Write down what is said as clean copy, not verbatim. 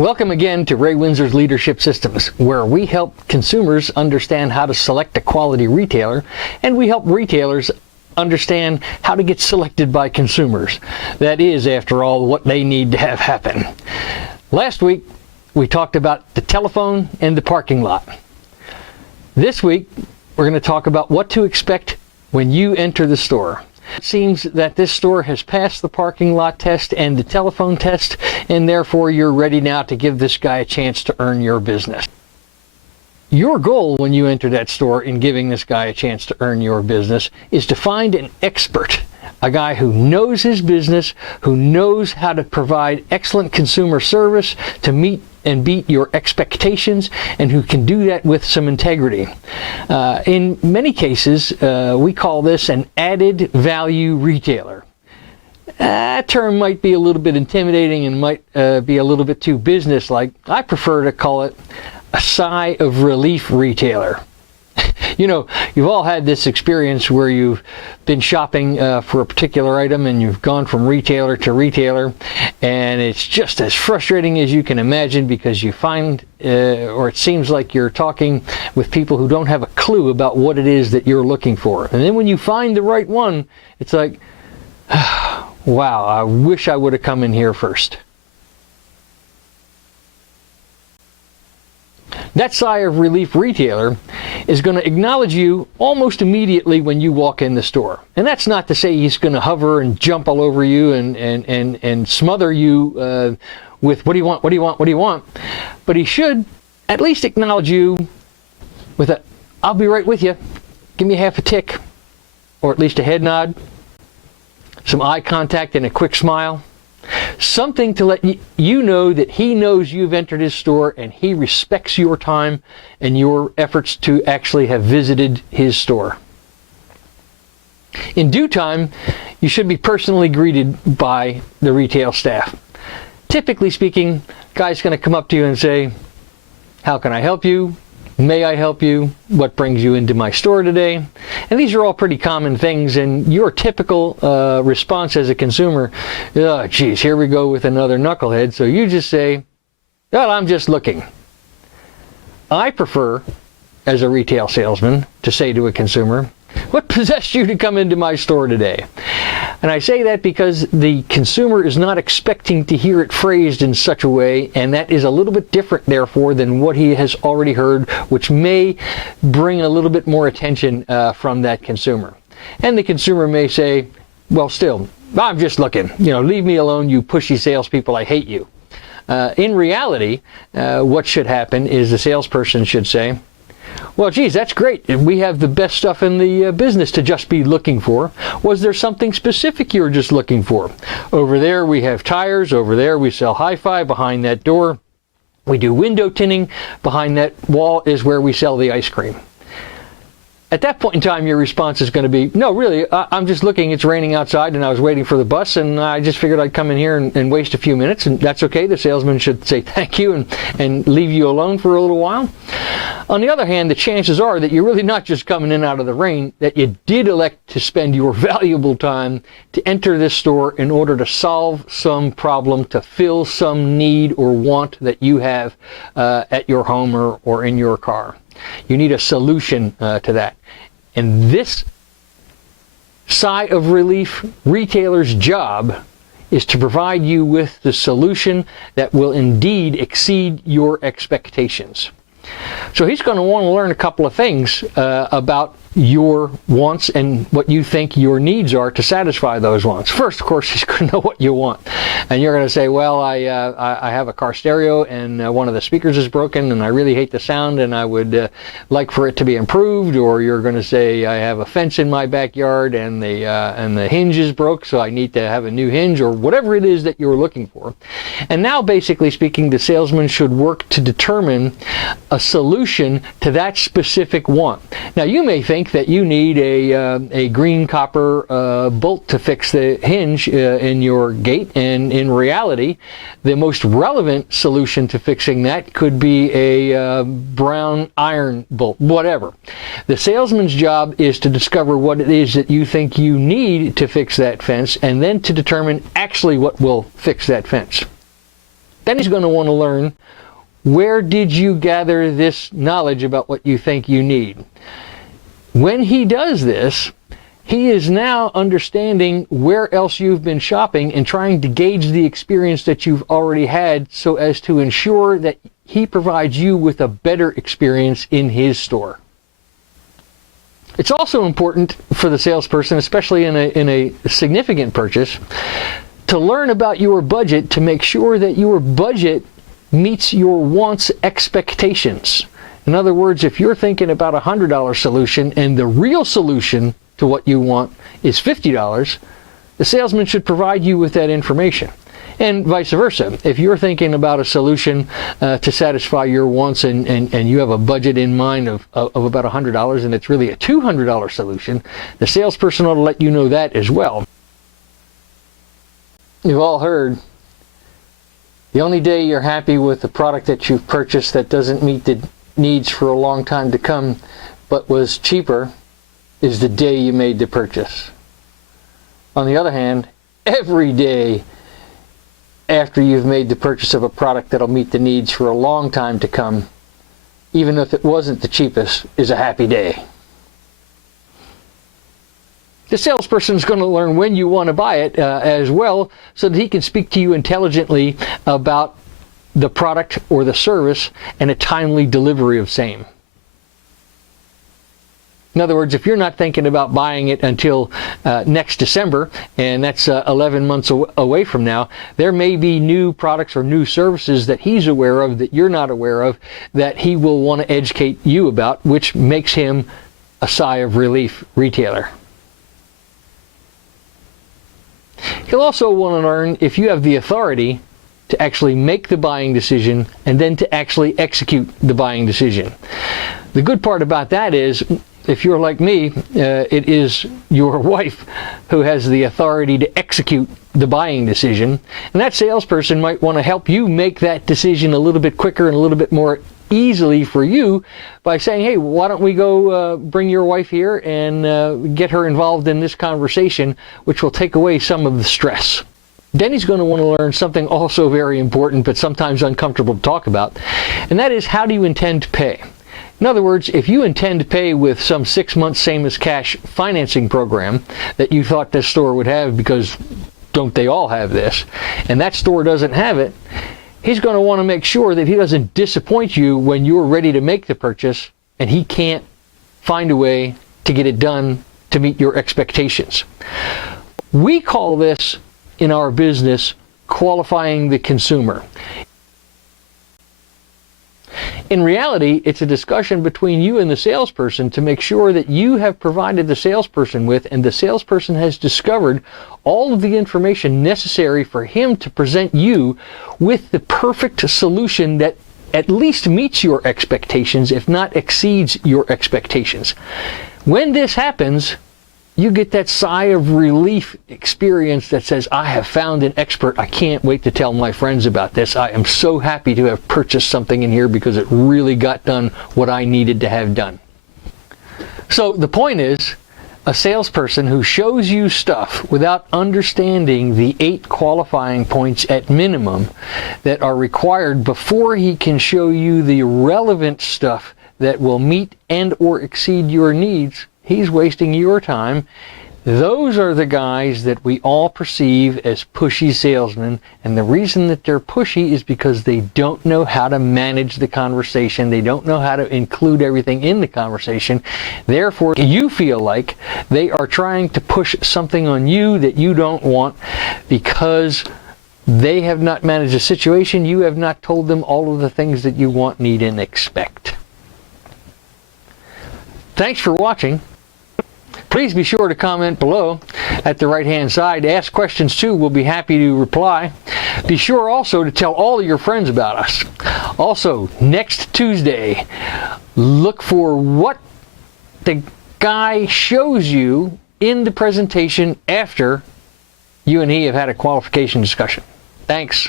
Welcome again to Ray Windsor's Leadership Systems, where we help consumers understand how to select a quality retailer, and we help retailers understand how to get selected by consumers. That is, after all, what they need to have happen. Last week, we talked about the telephone and the parking lot. This week, we're going to talk about what to expect when you enter the store. It seems that this store has passed the parking lot test and the telephone test, and therefore you're ready now to give this guy a chance to earn your business. Your goal when you enter that store in giving this guy a chance to earn your business is to find an expert, a guy who knows his business, who knows how to provide excellent consumer service to meet and beat your expectations, and who can do that with some integrity. In many cases, we call this an added value retailer. That term might be a little bit intimidating and might be a little bit too business-like. I prefer to call it a sigh of relief retailer. You know, you've all had this experience where you've been shopping for a particular item and you've gone from retailer to retailer, and it's just as frustrating as you can imagine because you find, or it seems like you're talking with people who don't have a clue about what it is that you're looking for. And then when you find the right one, it's like, wow, I wish I would have come in here first. That sigh of relief retailer is going to acknowledge you almost immediately when you walk in the store. And that's not to say he's going to hover and jump all over you and smother you with what do you want, what do you want, what do you want. But he should at least acknowledge you with a, I'll be right with you, give me half a tick, or at least a head nod, some eye contact and a quick smile. Something to let you know that he knows you've entered his store and he respects your time and your efforts to actually have visited his store. In due time, you should be personally greeted by the retail staff. Typically speaking, a guy's going to come up to you and say, "How can I help you? May I help you? What brings you into my store today?" And these are all pretty common things, and your typical response as a consumer, "Oh, geez, here we go with another knucklehead." So you just say, "Well, I'm just looking." I prefer, as a retail salesman, to say to a consumer, "What possessed you to come into my store today?" And I say that because the consumer is not expecting to hear it phrased in such a way, and that is a little bit different, therefore, than what he has already heard, which may bring a little bit more attention from that consumer. And the consumer may say, "Well, still, I'm just looking. You know, leave me alone, you pushy salespeople. I hate you." In reality, what should happen is the salesperson should say, "Well, geez, that's great. We have the best stuff in the business to just be looking for. Was there something specific you were just looking for? Over there we have tires. Over there we sell hi-fi. Behind that door we do window tinting. Behind that wall is where we sell the ice cream." At that point in time, your response is going to be, "No, really, I'm just looking. It's raining outside and I was waiting for the bus and I just figured I'd come in here and waste a few minutes." And that's okay. The salesman should say thank you and leave you alone for a little while. On the other hand, the chances are that you're really not just coming in out of the rain, that you did elect to spend your valuable time to enter this store in order to solve some problem, to fill some need or want that you have at your home or in your car. You need a solution to that. And this sigh of relief retailer's job is to provide you with the solution that will indeed exceed your expectations. So he's going to want to learn a couple of things about your wants and what you think your needs are to satisfy those wants. First, of course, he's going to know what you want. And you're going to say, "Well, I have a car stereo and one of the speakers is broken and I really hate the sound and I would like for it to be improved." Or you're going to say, "I have a fence in my backyard and the hinge is broke, so I need to have a new hinge," or whatever it is that you're looking for. And now, basically speaking, the salesman should work to determine a solution to that specific want. Now, you may think that you need a green copper bolt to fix the hinge in your gate, and in reality, the most relevant solution to fixing that could be a brown iron bolt, whatever. The salesman's job is to discover what it is that you think you need to fix that fence, and then to determine actually what will fix that fence. Then he's going to want to learn, where did you gather this knowledge about what you think you need? When he does this, he is now understanding where else you've been shopping and trying to gauge the experience that you've already had so as to ensure that he provides you with a better experience in his store. It's also important for the salesperson, especially in a significant purchase, to learn about your budget to make sure that your budget meets your wants expectations. In other words, if you're thinking about a $100 solution and the real solution to what you want is $50, the salesman should provide you with that information. And vice versa. If you're thinking about a solution to satisfy your wants and you have a budget in mind of about $100 and it's really a $200 solution, the salesperson ought to let you know that as well. You've all heard, the only day you're happy with the product that you've purchased that doesn't meet the needs for a long time to come but was cheaper is the day you made the purchase. On the other hand, every day after you've made the purchase of a product that'll meet the needs for a long time to come, even if it wasn't the cheapest, is a happy day. The salesperson is going to learn when you want to buy it as well, so that he can speak to you intelligently about the product or the service and a timely delivery of same. In other words, if you're not thinking about buying it until next December, and that's 11 months away from now, there may be new products or new services that he's aware of that you're not aware of that he will want to educate you about, which makes him a sigh of relief retailer. He'll also want to learn if you have the authority to actually make the buying decision and then to actually execute the buying decision. The good part about that is, if you're like me, it is your wife who has the authority to execute the buying decision. And that salesperson might want to help you make that decision a little bit quicker and a little bit more easily for you by saying, hey, why don't we go bring your wife here and get her involved in this conversation, which will take away some of the stress. Then he's going to want to learn something also very important but sometimes uncomfortable to talk about, and that is, how do you intend to pay? In other words, if you intend to pay with some 6-month same-as-cash financing program that you thought this store would have, because don't they all have this, and that store doesn't have it, he's going to want to make sure that he doesn't disappoint you when you're ready to make the purchase and he can't find a way to get it done to meet your expectations. We call this in our business qualifying the consumer. In reality, it's a discussion between you and the salesperson to make sure that you have provided the salesperson with, and the salesperson has discovered all of the information necessary for him to present you with the perfect solution that at least meets your expectations, if not exceeds your expectations. When this happens, you get that sigh of relief experience that says, I have found an expert. I can't wait to tell my friends about this. I am so happy to have purchased something in here because it really got done what I needed to have done. So the point is, a salesperson who shows you stuff without understanding the 8 qualifying points at minimum that are required before he can show you the relevant stuff that will meet and or exceed your needs, he's wasting your time. Those are the guys that we all perceive as pushy salesmen, and the reason that they're pushy is because they don't know how to manage the conversation. They don't know how to include everything in the conversation. Therefore, you feel like they are trying to push something on you that you don't want because they have not managed the situation. You have not told them all of the things that you want, need, and expect. Thanks for watching. Please be sure to comment below at the right-hand side. Ask questions too. We'll be happy to reply. Be sure also to tell all of your friends about us. Also, next Tuesday, look for what the guy shows you in the presentation after you and he have had a qualification discussion. Thanks.